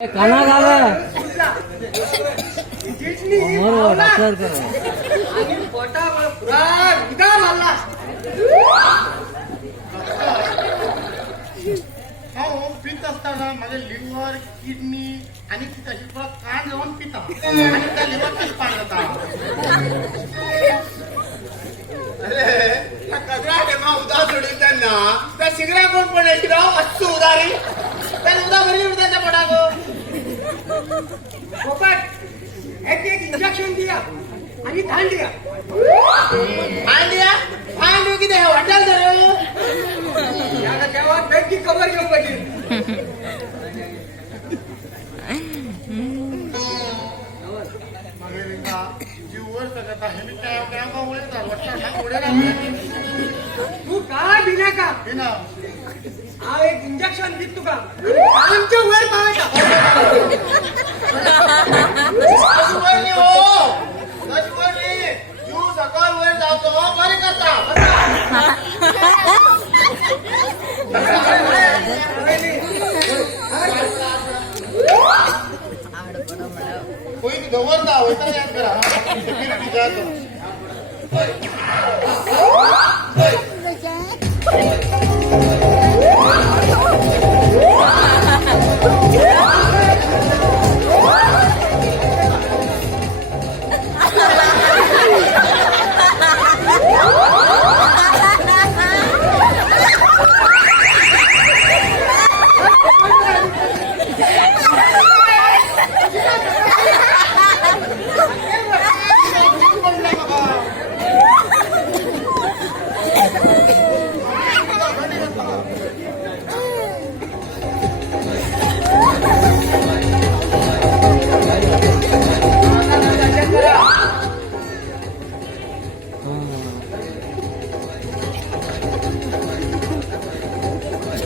खाना खावे डॉक्टर पित असताना माझे लिव्हर किडनी आणि तशी कान लावून पिता आणि त्या लिव्हर पाडता अरे कचरा टेमा उदा सोडून त्यांना त्या शिगरा कोण पडायची राव अस्सू उदारी त्याला उदा भरली त्यांच्या पडा गो पोपट एक इंजेक्शन दिया आणि धान दिया धान देऊ किती वाटेल तर तेव्हा बेडची कवर घेऊन पाहिजे तू काय बिना का हा एक इंजेक्शन देत तुका आमच्या वर तू सकाळ वर जातो बरे करता कोई गवर्नर होता याद करा सिक्युरिटी जातो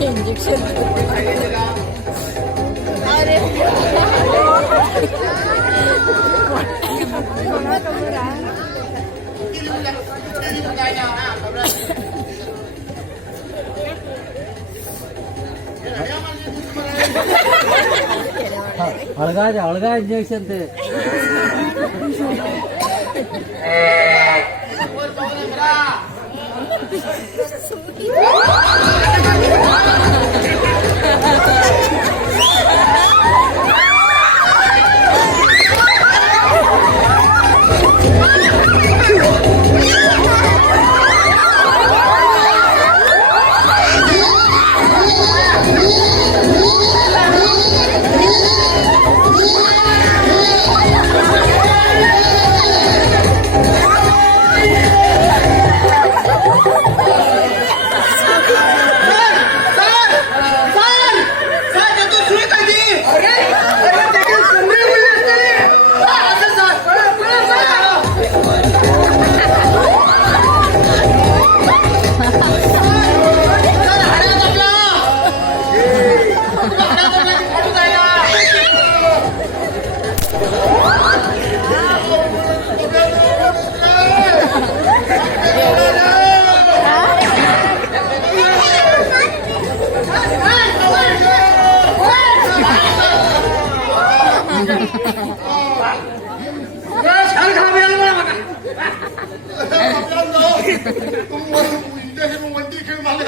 इंजेक्शन अरे हळगा इंजेक्शन ते वंटी खेळ मला